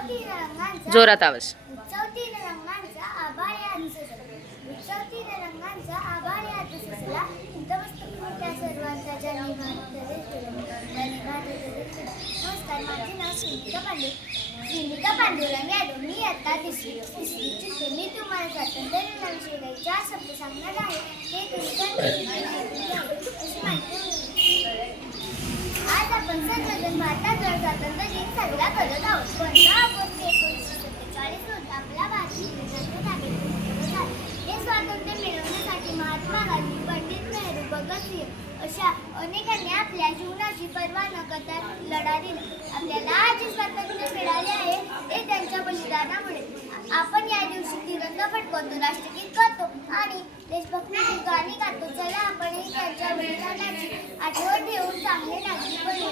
जोरात आवाज. उत्सवतीन रंगांचा आभाळ यात सजला. उत्सवतीन रंगांचा आभाळ यात सजला. नमस्कार मोठ्या सर्वांचा ज्यांनी भारत केलं. नमस्कार, माझे नाव श्रीनिका पांडुरंग यादव. मी आता तिसरीची मी तुम्हाला स्वातंत्र्य दिनाविषयी 4 शब्द सांगणार आहे. ते तुम्ही अशी माहिती. आज आपण सर्वजण भारताचा स्वातंत्र्य दिन साजरा करत आहोत. 15 ऑगस्ट 1947 रोजी आपला भारत इंग्रजांच्या ताब्यात दिवस आहे. हे स्वातंत्र्य मिळवण्यासाठी महात्मा गांधी, पंडित नेहरू, भगतसिंग अशा अनेकांनी आपल्या जीवनाची पर्वा न करता लढा दिला. आपल्याला आज जे स्वातंत्र्य मिळाले आहे ते त्यांच्या बलिदानामुळे. आपण या दिवशी तिरंगा फडकवतो, राष्ट्रगीत करतो आणि देशभक्तीची गाणी गातो. चला आपणही त्यांच्या बलिदानाची आठवण ठेवून चांगले नागरिक बनू.